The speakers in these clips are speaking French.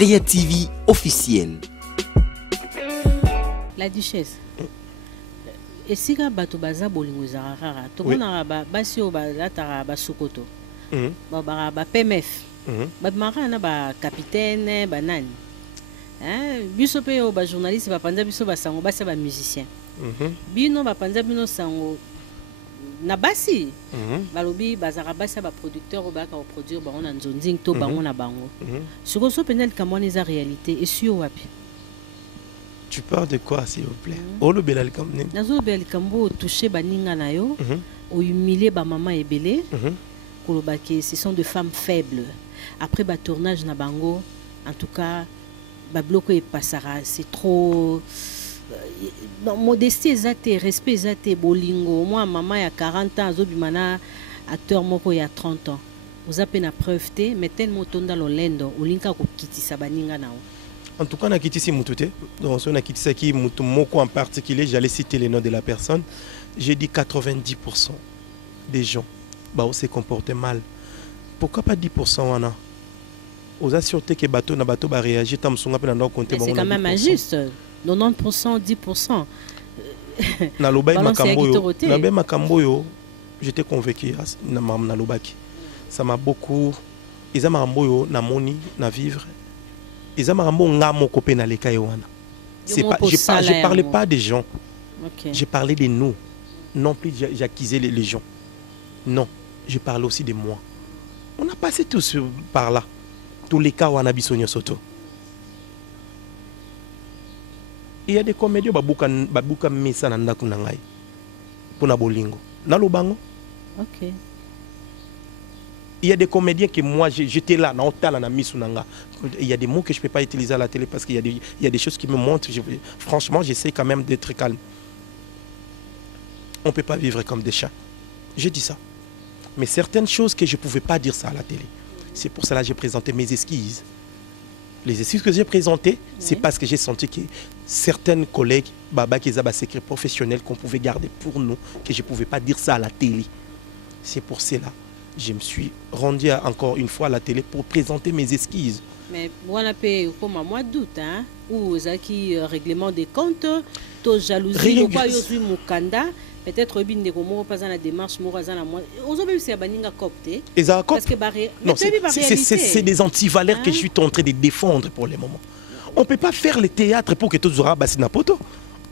Créativie officielle. La duchesse. Et si tu as baza bolingo zarara, tout le monde a basi au balatara basukoto. Ba PMF. Ba marana ba capitaine banane. Hein, biso pe au ba journaliste ba panda biso ba sango basi ba musicien. Bino ba panda bino sango na basi. Balobi bazara basi ba producteur au ba ka produire ba on a nzonzing to ba on a bango. Soko so penel kamone za réalité et sur wapi. Tu parles de quoi, s'il vous plaît? Oh, le Belal Kamne. Nazo Belal Kambo touché baninga na yo, ou humilié ba maman ebele, kolobake ce sont des femmes faibles. Après ba tournage na bango, en tout cas, ba bloco et passara, c'est trop modestie ezate, respect ezate bolingo. Moi maman il y a 40 ans, zo bimana acteur moko il y a 30 ans. Vous avez na preuve té, mais tellement tonda lolendo, olinka ko kitisa baninga na. En tout cas, on a quitté ici Moutoute. Donc, on a quitté ici Moutoumoko en particulier. J'allais citer les noms de la personne. J'ai dit 90% des gens se comportaient mal. Pourquoi pas 10% on a? Aux assuretés que bateau na bateau va réagir. C'est quand même injuste. 90%, 10%. Na Makambo, j'étais convaincu na Lobaki. Ça m'a beaucoup. Ils ont mambo na moni na vivre. Je ne parlais pas des gens. Je parlais de nous. Non plus j'accusais les gens. Non, je parlais aussi de moi. On a passé tous par là. Tous les cas où on a bisogno soto. Il y a des comédiens babuka mesa nanda kunangai. Pona bolingo. Na lobango. OK. Il y a des comédiens que moi j'étais là, il y a des mots que je ne peux pas utiliser à la télé parce qu'il y a des choses qui me montrent. Franchement, j'essaie quand même d'être calme. On ne peut pas vivre comme des chats. Je dis ça. Mais certaines choses que je ne pouvais pas dire ça à la télé. C'est pour cela que j'ai présenté mes esquisses. Les esquisses que j'ai présentées, c'est parce que j'ai senti que certains collègues, Baba Kezaba, secret professionnel qu'on pouvait garder pour nous, que je ne pouvais pas dire ça à la télé. C'est pour cela. Je me suis rendu encore une fois à la télé pour présenter mes esquisses. Mais voilà, comme à moi doute, hein, ou qui règlement des comptes, to jalousie, ou pas yosu mukanda, peut-être bin de comment pas la démarche morazana moi. Aujourd'hui c'est baninga copté. Parce que non, c'est des antivaleurs que je suis en train de défendre pour le moment. On peut pas faire le théâtre pour que tous aura bassi napoto.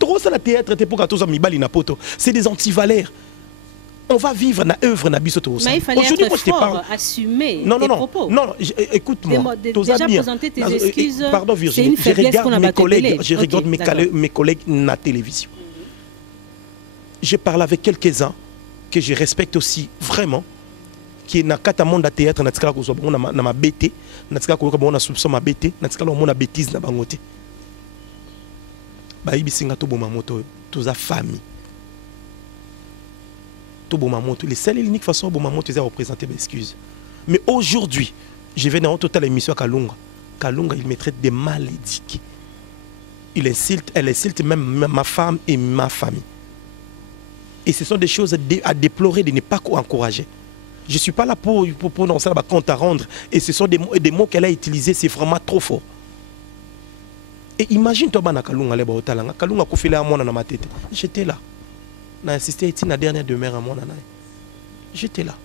Trop ça le théâtre pour que tous aura mibali napoto. C'est des antivaleurs. On va vivre dans l'œuvre de Bissoto. Mais il fallait être fort, assumer tes propos. Non, écoute-moi. Déjà présenter tes excuses. Pardon Virginie, je regarde mes collègues dans la télévision. Je parle avec quelques-uns que je respecte aussi vraiment, qui est dans le monde de théâtre, dans ma bêtise, dans ma soupçon ma bêtise, dans ma bêtise, dans ma bêtise. Tous la famille. Les seules et l'unique façon pour c'est de représenter mes excuses. Mais aujourd'hui, je vais dans une totale émission à Kalunga. Kalunga, il me traite de mal éduqué. Elle insulte même ma femme et ma famille. Et ce sont des choses à déplorer, de ne pas encourager. Je ne suis pas là pour non, ça, compte à rendre. Et ce sont des mots qu'elle a utilisés, c'est vraiment trop fort. Et imagine toi, Kalunga, Kalunga, dans ma tête. J'étais là. J'ai assisté à la dernière demeure à mon anaï. J'étais là.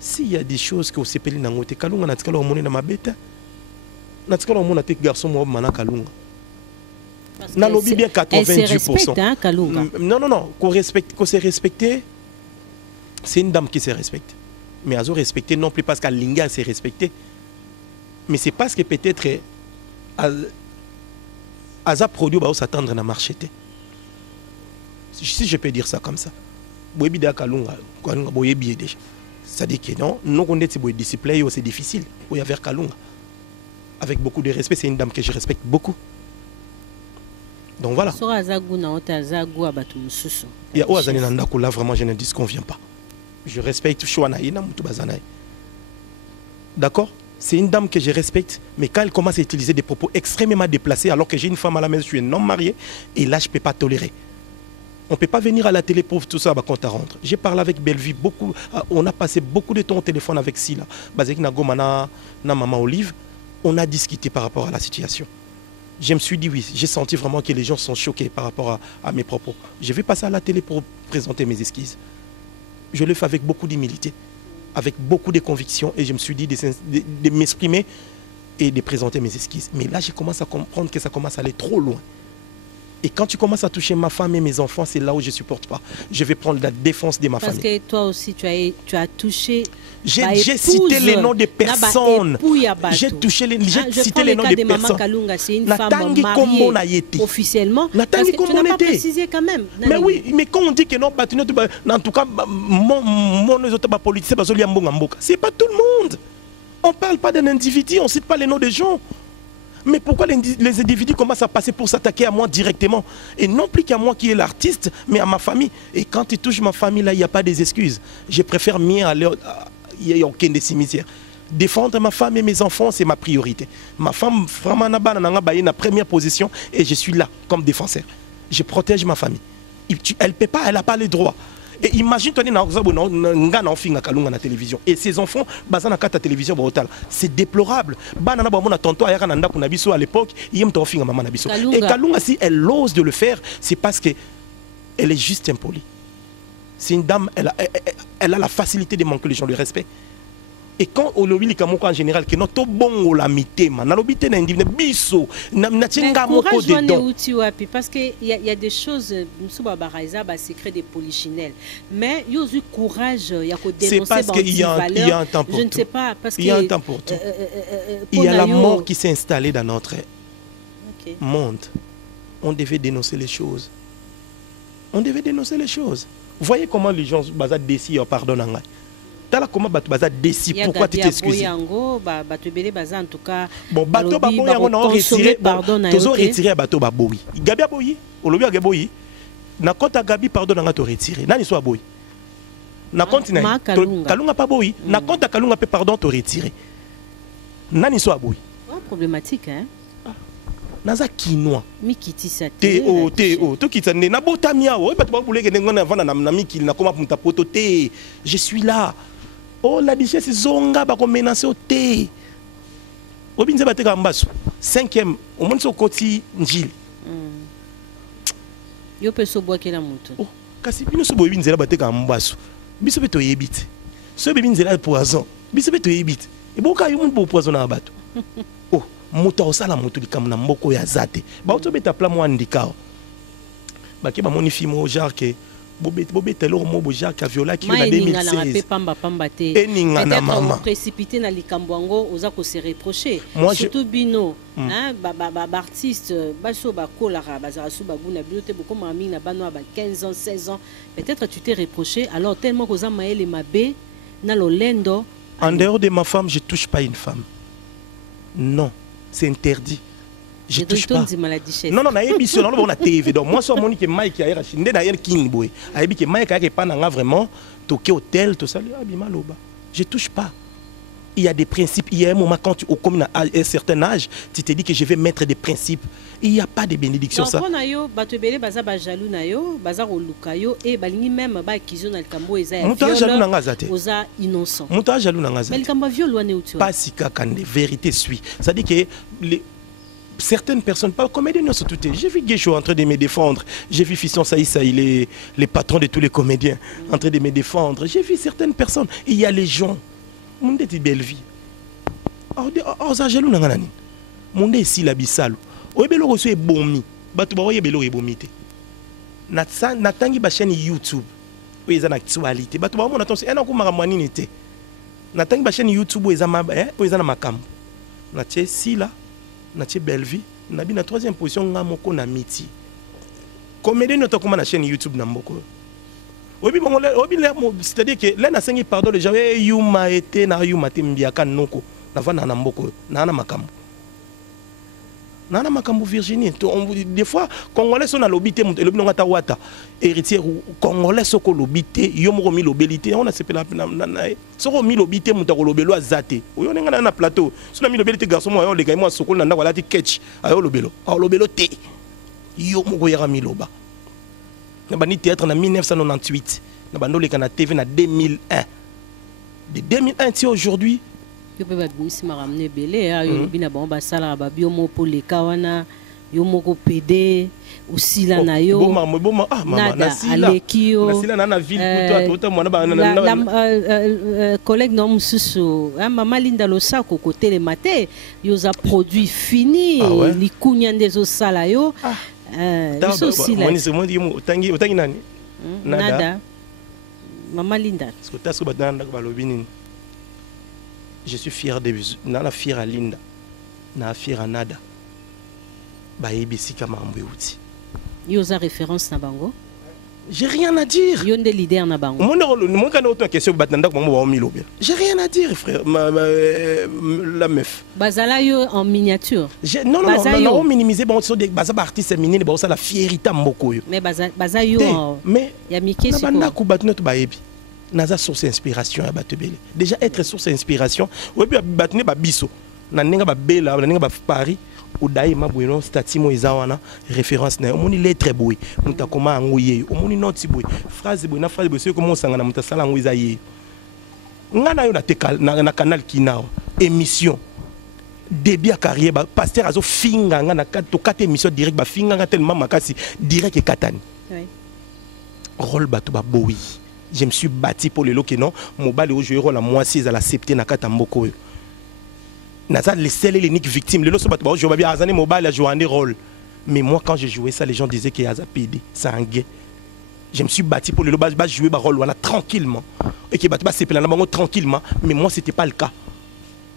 S'il y a des choses que vous savez, Kalunga n'a pas de ma bête. N'a pas de garçon Kalunga. N'a lobby bien 90%. Hein, Kalunga. Non. Qu'on se respecte, c'est une dame qui se respecte. Mais elle se respecte non plus parce qu'elle linga s'est respectée. Mais c'est parce que peut-être elle a produit pour s'attendre dans le marché. Si je peux dire ça comme ça. C'est-à-dire que non, nous connaissons des disciplines, c'est difficile. Il y a vers Kalunga. Avec beaucoup de respect, c'est une dame que je respecte beaucoup. Donc voilà. Il y a là, vraiment, je ne disconviens pas. Je respecte Chouanaïna Moutoubazanaï. D'accord? C'est une dame que je respecte, mais quand elle commence à utiliser des propos extrêmement déplacés, alors que j'ai une femme à la maison, je suis un homme marié, et là, je ne peux pas tolérer. On ne peut pas venir à la télé pour tout ça, compte à rendre. J'ai parlé avec Bellevue, on a passé beaucoup de temps au téléphone avec Sila. Basé na Maman Olive, On a discuté par rapport à la situation. Je me suis dit oui, j'ai senti vraiment que les gens sont choqués par rapport à mes propos. Je vais passer à la télé pour présenter mes esquisses. Je le fais avec beaucoup d'humilité, avec beaucoup de conviction, et je me suis dit de m'exprimer et de présenter mes esquisses. Mais là, je commence à comprendre que ça commence à aller trop loin. Et quand tu commences à toucher ma femme et mes enfants, c'est là où je ne supporte pas. Je vais prendre la défense de ma famille. Parce que toi aussi, tu as touché... J'ai cité les noms des personnes. J'ai cité les noms des personnes. Maman Kalunga, c'est une femme mariée officiellement. Parce que tu n'as pas précisé quand même. Mais oui, mais quand on dit que non, en tout cas, c'est pas tout le monde. On ne parle pas d'un individu, on ne cite pas les noms des gens. Mais pourquoi les individus commencent à passer pour s'attaquer à moi directement? Et non plus qu'à moi qui est l'artiste, mais à ma famille. Et quand ils touchent ma famille, là, il n'y a pas des excuses. Je préfère mieux aller... Il n'y a aucun des cimetières. Défendre ma femme et mes enfants, c'est ma priorité. Ma femme, vraiment, na première position, et je suis là comme défenseur. Je protège ma famille. Elle ne peut pas, elle n'a pas les droits. Et imagine-toi, na télévision. Et ses enfants, bazana kata télévision, c'est déplorable. À l'époque, et Kalunga, si elle ose de le faire, c'est parce qu'elle est juste impolie. C'est une dame, elle a la facilité de manquer les gens de respect. Et quand on le dit en général, que notre bon la mité, man, na lobité na individu biso, na tchenga moko dedans. Parce que il y a des choses, Moussouba Baraïza, bah secret des polichinelles. Mais il y a eu courage, il y a que dénoncer. C'est parce qu'il y a un temps pour tout. Je ne sais pas parce il y a un temps pour tout. Il y a la mort qui s'est installée dans notre monde. On devait dénoncer les choses. On devait dénoncer les choses. Vous voyez comment les gens bazar décident pardon en tala comment batu bazar décide pourquoi tu t'excuses. Batu belé bazar en tout cas. Bon bateau baboyi yango na retiré pardon na tozo retirer bateau baboyi. Gabi aboyi, olobi agaboyi. Na compte Gabi pardon na to retirer. Nani so aboyi. Na compte na Kalunga pas boyi. Na compte Kalunga pe pardon to retirer. Nani so aboyi. Problématique hein. Naza kinois mikiti sa Théo to kitane na botamia o ba to ba buleke ngona vana na mikili na koma punta poto te je suis là oh la richesse zonga ba ko menacer o te obinze bateka mbasu 5e au monde so koti njili yo pe so boa kela mutu oh kasi bino so boyebinze la bateka mbasu biso beto yebite so bebinze la poison biso beto yebite e boka yo monde bo poison na bato oh muta osala mutu likamu na mboko ya zate ba otobeta pla mo andikao ba ke ba moni film au genre que bobeta lo mo bo genre ka viola ki na 2016 pamba te peut-être précipité na likambo ngo oza ko se reprocher surtout bino hein ba artiste baso ba kolara bazara su ba guna bino te boko mami na bano ba 15 ans 16 ans peut-être tu t'es reproché alors tellement que za maele mabe na lolendo. En dehors de ma femme, je touche pas une femme. Non. C'est interdit. Je ne touche pas. Non, non, on a TV. Donc, moi, sur Monique Mike, il y a un King Boy. Il y a Mike qui pas vraiment toqué hôtel, tout ça. Je ne touche pas. Il y a des principes. Il y a un moment quand tu as un certain âge, tu te dis que je vais mettre des principes. Il n'y a pas de bénédiction. Ça. Pas si vérité suit. C'est-à-dire que certaines personnes, pas comédiens, j'ai vu Guécho en train de me défendre. J'ai vu Fission Saïssa, il est le patron de tous les comédiens, en train de me défendre. J'ai vu certaines personnes. Il y a les gens. Monde est belle vie. Oh, ça jaloux nanganani. Monde est si la bisalo. O belo reçu est bomi. Batu ba oye belo est bomi te. Natangi ba chaîne YouTube. O eza na actualité. Batu ba mona tonse ena ko makamwani nete. Natangi ba chaîne YouTube o eza o eza na makambo. Na tie si la, na tie belle vie, na bi na 3e position ngamoko na miti. Comédien no to koma na chaîne YouTube na mboko. C'est-à-dire que là, on a pardon les gens, yuma été na yuma timbiaka noko, na vana na mboko, na makambo. Na makambo Virginie. Des fois, Congolais sont à l'obité, le bino ngata wata, héritier Congolais sont à l'obité, yomo mi l'obélité, on a sepé la soko mi l'obité, muta lobelo azate. Oyo nenga na plateau. Sona mi l'obélité garçon moi, les gars moi soko na wala ti catch, ayo lobelo. Ayo lobelo te. Yomo go yara mi loba. Na bani théâtre en 1998, na bando le kana TV na 2001. De 2001 ti aujourd'hui, yo pe ba bimisi maramne belé ya yo bina ba ba sala ba biomo poleka wana yo moko PD usila na yo nada alekio nasila na ville pour toi mwana ba collègue nom susu mama Linda Losako côté le matin yo za produit fini likunya ndezo sala yo so sila otangi nani nada mama Linda parce que batanda ba lobini je suis fier de nana fier à Linda na fier à nada ba ebisika mambo uti yo za référence na bango j'ai rien à dire yo nde leader na bango mon kana autre question batanda ko mambo ba omilobia j'ai rien à dire frère la meuf bazala yo en miniature non minimiser bon so des baza artiste minine ba ça la fierté mboko yo mais baza yo mais ya mikesi ko banda ko batuna to ba ebi naza source inspiration ya batebele déjà être source inspiration webi batune ba biso na ninga ba bela na ninga ba Paris Odaï ma bouillon statimo izawana référence na omoni lettre boy muta koma ngoye omoni note boy phrase boy na phrase boy c'est comment sangana muta sala ngo izaye ngana yo na tekal na canal kinao émission début à carrière ba pasteur azo finga ngana to kate émission direct ba finga nga tellement makasi direct et katani rôle bato ba boy je me suis bâti pour le loke non mobile au jouer rôle à moi 6 à la 7 na kata mboko Naza les seuls et l'unique victime. Je vais bien Azane Mobile a joué un rôle. Mais moi, quand j'ai joué ça, les gens disaient qu'il y a PD. C'est un gay. Je me suis battu pour le lobe, je jouais un rôle voilà, tranquillement. Et qui battait c'est tranquillement. Mais moi, ce n'était pas le cas.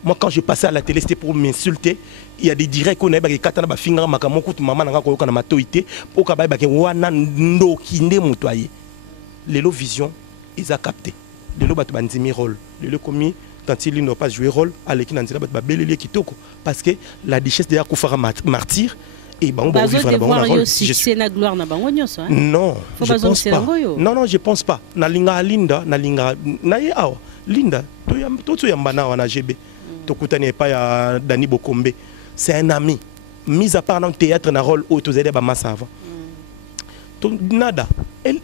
Moi, quand je passais à la télé, c'était pour m'insulter. Il y a des directs qu'on a des katana ba finga makamo kutu mama nanga ko kana matoité pour ka ba ke wana ndo kinde mutoyer. Les lo vision, ils a capté. Les lo bat banzimi rôle. Les lo commis quand il n'a pas joué rôle à l'équipe parce que la richesse de Koufara martyr et bon va vivre la rôle c'est na gloire na bango nyoso non je pense pas non je pense pas na linga Linda na linga na ye awa Linda to yamba na wana GB to kutani pa ya Dani Bokombe c'est un ami mis à part dans théâtre na rôle au to zede ba massa avant nada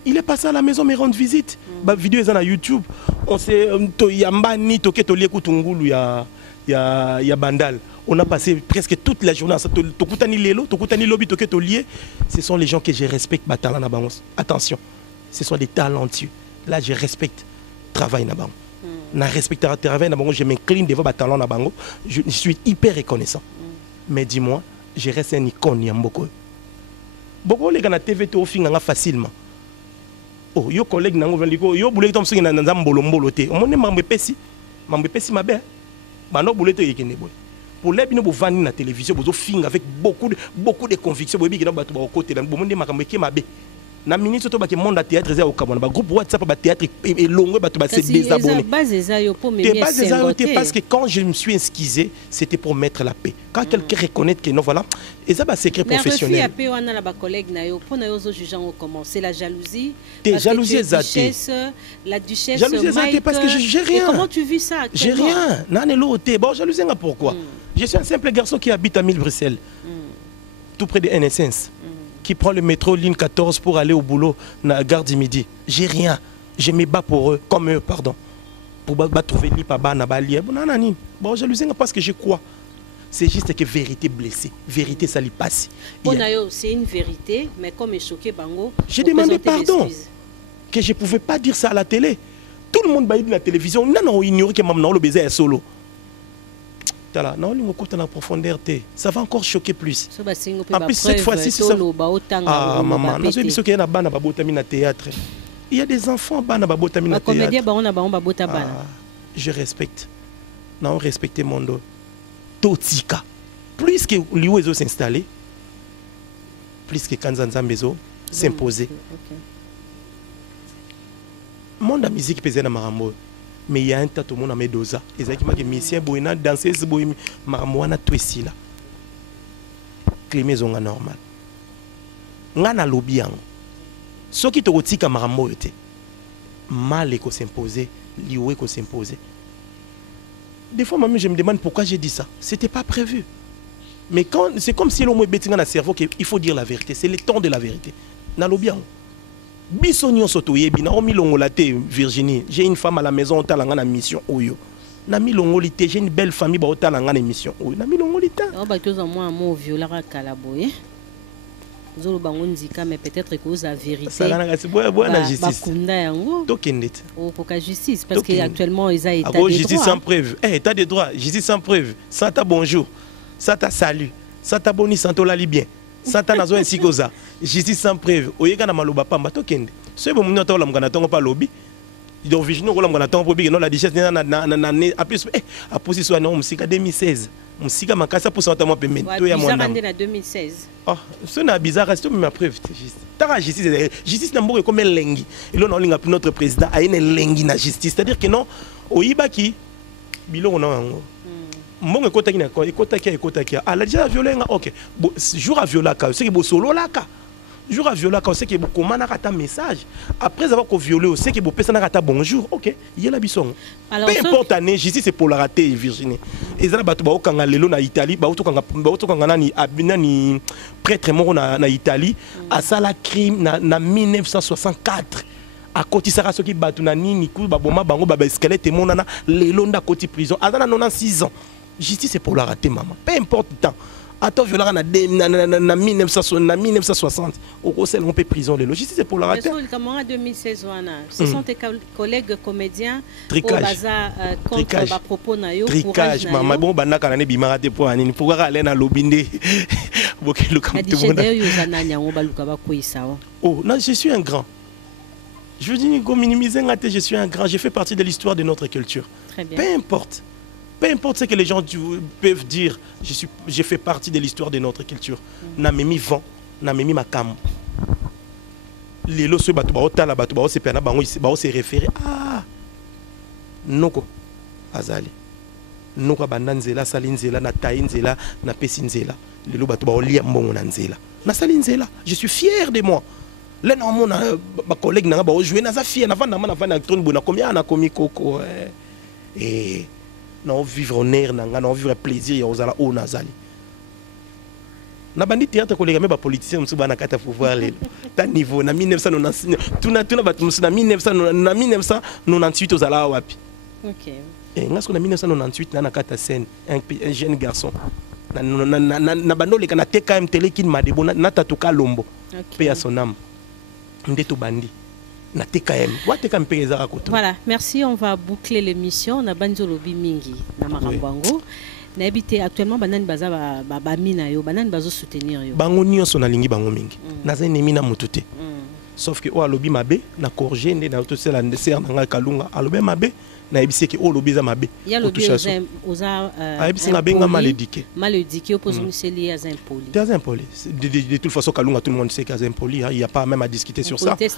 il est passé à la maison mais rendre visite ba vidéo est na YouTube on sait to yamba ni to ke to lié kutungulu ya bandal on a passé presque toute la journée to kutani lelo to kutani lobby to ke to lié ce sont les gens que je respecte batala na bango attention ce sont des talentueux là je respecte travail na bango na respecte travail na bango je m'incline devant batala na bango je suis hyper reconnaissant mais dis-moi je reste un icône ya mboko beaucoup les gars na TV to finga facilement oh yo collègue nango veliko yo boulé tom singa na nzambolo mbolo te omone mambe pesi mabe bano boulé te yekene boy pour les bino bovani na télévision bozo finga avec beaucoup de conviction boy bikina bato ba côté na bomonde makambe ke mabe na minute to ba ke monde théâtre za okabona ba groupe WhatsApp ba théâtre et longue bato ba se désabonner parce que quand je me suis insquisé c'était pour mettre la paix quand quelqu'un reconnaît que non voilà et ça ba secret professionnel mais on a la collègue na yo pour na yo jugeant comment c'est la jalousie la duchesse jalousie parce que j'ai rien comment tu vis ça j'ai rien nané loté bon jalousie pourquoi je suis un simple garçon qui habite à 1000 Bruxelles tout près de NSS qui prend le métro ligne 14 pour aller au boulot na gare du Midi. J'ai rien. Je me bats pour eux, comme eux, pardon. Pour trouver l'IPA na balier. Bon, jalousie parce que je crois. C'est juste que vérité blessée. Vérité, ça lui passe. C'est une vérité, mais comme est choqué, Bango. J'ai demandé pardon. Que je ne pouvais pas dire ça à la télé. Tout le monde va dire la télévision. Non, ignorer que maman le baiser est solo. Non, la profondeur, ça va encore choquer plus. En plus, cette fois-ci, c'est ça. Ah, maman, il y a des enfants qui sont théâtre. Je respecte. Non, respectez mon dos. Totika. Plus que l'Iouezo s'installer, plus que Kanzanzambezo s'imposer. Monde de la musique pesait dans Marambo. Mais il y a un tas de monde à Medoza. Et c'est que musicien boina danseuse boina maramwana twesi là. Clémé zonga normal. Ngana lobiang. Ce qui te retika marambo yote. Mal ko s'imposer, lioué ko s'imposer. Des fois même je me demande pourquoi j'ai dit ça. C'était pas prévu. Mais quand c'est comme si l'on me bettinga dans le cerveau qu'il faut dire la vérité, c'est le temps de la vérité. Na lobiang. Bisognon soto yebi na omilongo la te Virginie. J'ai une femme à la maison on talanga na mission oyo. na milongolité, j'ai une belle famille ba otala ngana émission. Oui, na milongolité. Oh ba tous en moi mon viola kalaboye. Zolo bango nzika mais peut-être que vous a vérité. Ça na c'est boa na justice. Bakunda yango. Tokendete. Oh pour que justice parce que actuellement ils a état de droit. Justice sans preuve. Eh état de droit, justice sans preuve. Ça ta bonjour. Ça ta salut. Ça ta boni santo la bien. Ça ta nazo ensikoza. Justice sans preuve. Oyeka na maloba pamba tokende. C'est bon munyo tola mukana tongo pa lobby. Donc vigino kola mukana tongo po non la richesse na a plus a position na musika 2016. Musika makasa pour ça moi pemento ya mon âme. En 2016. Ah, c'est na bizarre, c'est ma preuve juste. Ta justice na mboka comme lengi. Et là on linga notre président a une lengi na justice, c'est-à-dire que non oyibaki biloko na yango. Mbongo ekotaki ah la déjà violé OK. Jour à violer ka, c'est que bo solo la ka. Jour à violer ka, c'est que bo komana ka ta message. Après avoir ko violé, c'est que bo pesa na ta bonjour. OK, il y a la bisson. Peu importe année, justice c'est pour la rater Virginie. Et ça batu ba okanga lelo na Italie, ba okanga nani abina ni prêtre moko na Italie, a ça la crime na 1964. A koti sara soki batu na nini ku ba boma bango ba escalette monana lelo nda koti prison. Azana 96 ans. Justice c'est pour la rater maman. Peu importe le temps. Attends, violera na 1960. Au conseil, on peut prison. La justice c'est pour la rater. En 2016, ce sont tes collègues comédiens. Tricage. Contre ma propos na yo. Tricage. Maman, bon, bana kanane bimarate pour anine. Pourquoi aller na lobinde? Oh, non, je suis un grand. Je veux dire, comme minimiser un athée, je suis un grand. Je fais partie de l'histoire de notre culture. Très bien. Peu importe. Peu importe ce que les gens peuvent dire, je fais partie de l'histoire de notre culture. Na memi vent, na memi makam. Les lots se battent, la battu, se pena, se référer. Ah, noko, azali. Noko bananzela, salinzela, na tainzela, na pesinzela. Les lots battu, lia mbongo nanzela. Na salinzela. Je suis fier de moi. Là, non, mon collègue n'a pas joué, n'a pas fier, n'a pas combien na komi koko. Et non vivre en air non vivre plaisir ya ozala o nazali na bandi théâtre collègue mais ba politicien musu bana kata pouvoir lelo ta niveau na 1996 tuna batu musu na 1998 ozala wapi. OK. Et ngasko na 1998 na kata scène un jeune garçon na bando le kana TKM télé kin madebo na tatuka lombo pe ya son âme ndeto bandi. Voilà, merci. On va boucler l'émission. On a Banzolobi Mingi, Namarambango. N'habité actuellement, Banan Baza Bamina yo, Banan Bazo soutenir yo. Bango nyo son alingi bango mingi. Naza nemi na mutute. Sauf que o alobi mabe na corriger na to sela ndeser na kalunga alobi mabe na ebise ke o lobi za mabe. Ya lobi oza ebise na benga mal éduqué. Mal éduqué opposé museli à impoli. T'es impoli. De toute façon kalunga tout le monde sait qu'à impoli, il y a pas même à discuter sur ça. C'est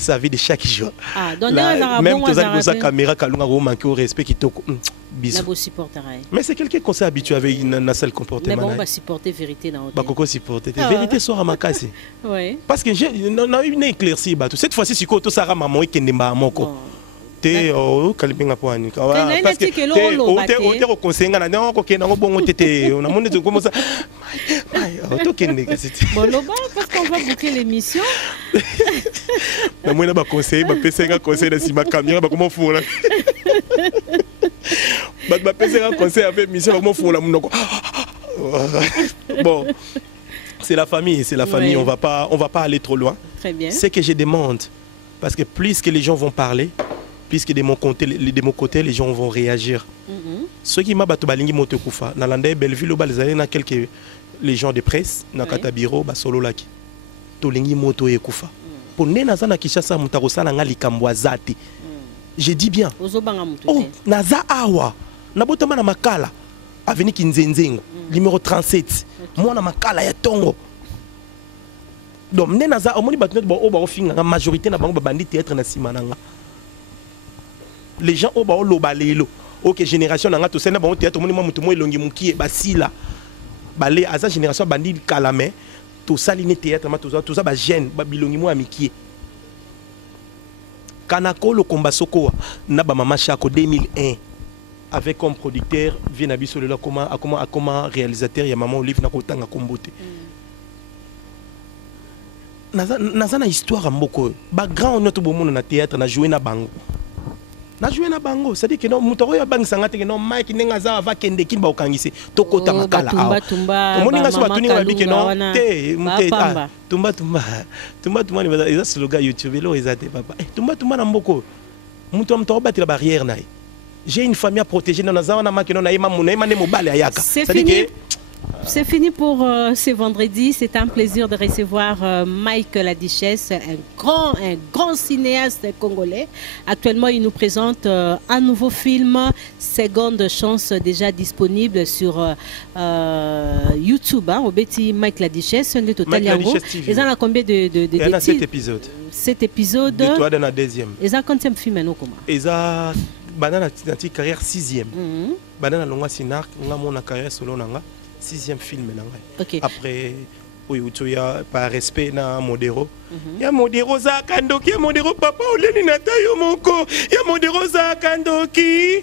sa vie de chaque jour. Ah, donc même tous les caméra kalunga au manquer au respect qui toko. Mais c'est quelqu'un qu'on s'est habitué avec une seule comportement. Mais bon, on va supporter vérité dans notre. Bah, coco supporter. Vérité sera ma casse. Oui. Parce que on a une éclaircie. Cette fois-ci, si tu Sarah maman qui n'est pas moko. T'es au calibinga pour Annie. Parce que t'es au conseil. On a non coquin, on a bon tété. On a mon de comment ça. Bon, parce qu'on va boucler l'émission. Na moi na ba conseil, ba pesa nga conseil na si ma caméra ba comment faut là. Ba pesa nga conseil avec mission comment faut là monoko. Bon, c'est la famille, oui. On va pas aller trop loin. Très bien. C'est que je demande parce que plus que les gens vont parler, plus que de mon côté les gens vont réagir. Ceux qui m'a battu balingi moto kufa na landa Belleville balzali na quelques les gens de presse na katabiro ba solo laki. Tolingi moto ekufa. Pour naza na Kishasa mutakosala nga likambo azati. Je dis bien. Oh, naza awa. Nabotama na makala. Avenue Kinzenzengo, numéro 37. Moi na makala ya tongo. Donc naza omoni batnet ba oba ofinga la majorité na bango bandi théâtre na simananga. Les gens oba lobalelo. OK génération na nga to sena bango théâtre omoni mutu mo elongi mukie basila. Balé aza génération bandi kalamé. Tout ça ligne théâtre tout ça ba jeune ba bilongi mo amikie kanako le combat soko na ba mama chako 2001 avec comme producteur Vienabi Solola comment réalisateur ya maman Olive na kotanga kombote naza na histoire mboko ba grand notre bomono na théâtre na jouer na bango na joué na bango, c'est-à-dire que non mutoro ya bang sangate que non Mike nenga za va kende kin ba okangisi to kota makala awa to moninga so batuni ba biki non te mute tumba ni eza slogan YouTube lo ezate papa tumba na mboko muto mutoro batila barrière na j'ai une famille à protéger dans na maki non na yema muna ne mobale ayaka c'est-à-dire que c'est fini pour ce vendredi. C'est un plaisir de recevoir Mike Ladichesse, un grand cinéaste congolais. Actuellement, il nous présente un nouveau film, Seconde Chance, déjà disponible sur YouTube. Au Betty Mike Ladichesse, le total yango. Ils en a combien de il y en a 7 épisodes. 7 épisodes. De toi dans la deuxième. Ils ont combien de films non comment? Ils ont banana carrière 6e. Banana longa sinar, nga mon carrière solo nanga. 6e film okay. Après oui tu ya par respect na modero ya modero za kandoki ya modero papa oleni na tayo moko ya modero za kandoki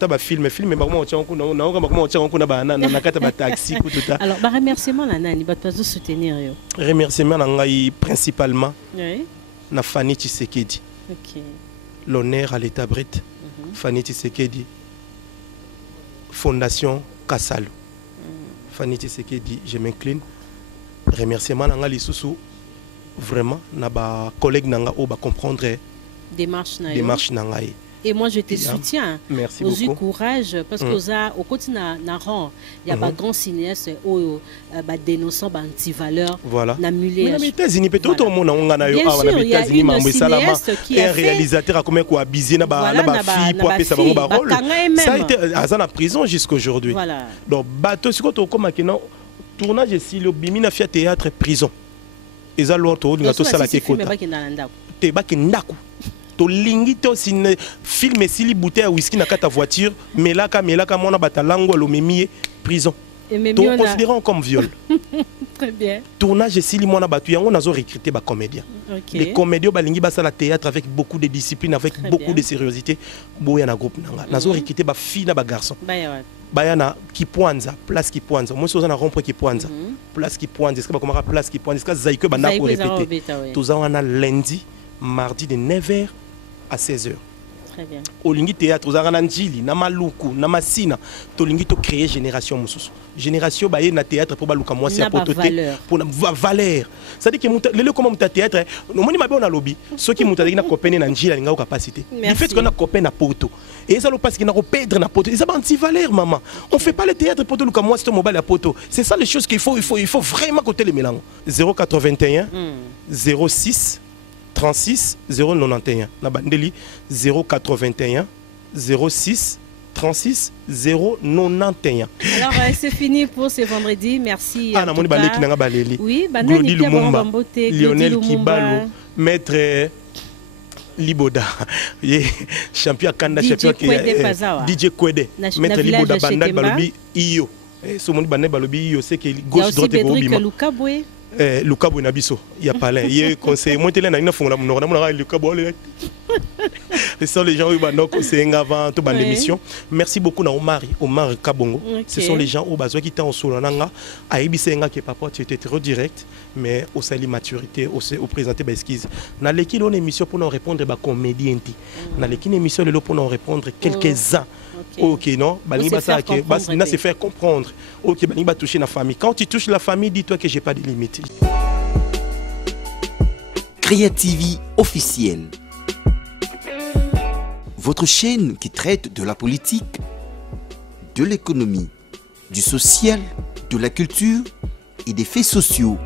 taba film ba comment on na comment on na ba na kata ba taxi ku tuta. Alors ba remerciement na nani ba pas soutenir yo remerciement na ngai principalement oui na Fanny Tshisekedi. OK, l'honneur à l'état brut. Fanny Tshisekedi, Fondation Kasalo. Fanny Tshisekedi, je m'incline. Remerciement nanga lisusu vraiment na ba collègue nanga o ba comprendre démarche nanga. Et moi je te soutiens. Merci beaucoup. Beaucoup. Courage parce que au quotidien na rang il y a pas grand cinéaste au ba dénonçant ba anti-valeur na mulé. Mais États-Unis peut tout monde on na yo a na États-Unis mambo salama un réalisateur a comme quoi abuser na ba fille pour appeler ça ba rôle. Ça a été en prison jusqu'aujourd'hui. Voilà. Donc bateau siko to comme que non tournage si le bimina fia théâtre prison. Eza l'autre on to sala ke kota. Te ba ke ndaku. To lingi to sin film sili bouteille whisky na kata voiture melaka mona batalango lo memie prison. To considérant comme viol. Très bien. Tournage sili mona batu yango nazo recruter ba comédiens. Okay. Les comédiens balingi ba sala théâtre avec beaucoup de discipline, avec très beaucoup bien. De sériosité. Boya na groupe nanga. Nazo recruter ba fille na ba garçon. Bayana Kipwanza, place Kipwanza. Moi je suis na rompre Kipwanza. Place Kipwanza, est-ce que ba comment place Kipwanza, est-ce que zaïke banda pour répéter. Tous on a lundi, mardi de 9h à 16h. Très bien. Olingi théâtre, ozanga njili, na maluku, na masina, tolingi to créer génération mususu. Génération baye na théâtre pour baluka moi c'est pour pour na valeur. Ça dit que le comment muta théâtre, no moni mabe on a lobby, ceux qui muta na copain na njila linga capacité. Du fait qu'on a copain na poto. Et ça le parce qu'il n'a pas perdre na poto. Ils ont anti valeur maman. On fait pas le théâtre pour luka moi c'est mobile à poto. C'est ça les choses qu'il faut vraiment côté les mélanges. 081 06 36 091 na bandeli 081 06 36 091. Alors c'est fini pour ce vendredi. Merci. Ah na moni baleki nanga baleli. Oui, Glody Lumumba, Lionel Kibalo, Maître Liboda, champion Kanda, champion DJ Kwede, Maître Liboda Bandal Balobi Iyo. Ce monde Bandal Balobi Iyo, c'est que gauche droite et gauche. Lukabo Nabiso, il y a pas là. Il conseil moi télé na ina fonga na Lukabo. Ce sont les gens qui ont conseillé avant toute l'émission. Merci beaucoup na Omar Kabongo. Ce sont les gens au besoin qui t'ont solo nanga aibisenga que papa tu étais trop direct mais au sali maturité au présenter ba esquisse. Na l'équipe on émission pour nous répondre ba comédien ti. Na l'équipe émission le pour nous répondre quelques-uns. OK non, bani ba ça que bas na se faire comprendre. OK bani ba toucher la famille. Quand tu touches la famille, dis-toi que j'ai pas de limite. Créativie officielle. Votre chaîne qui traite de la politique, de l'économie, du social, de la culture et des faits sociaux.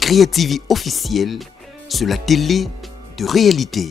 Créativie officielle sur la télé de réalité.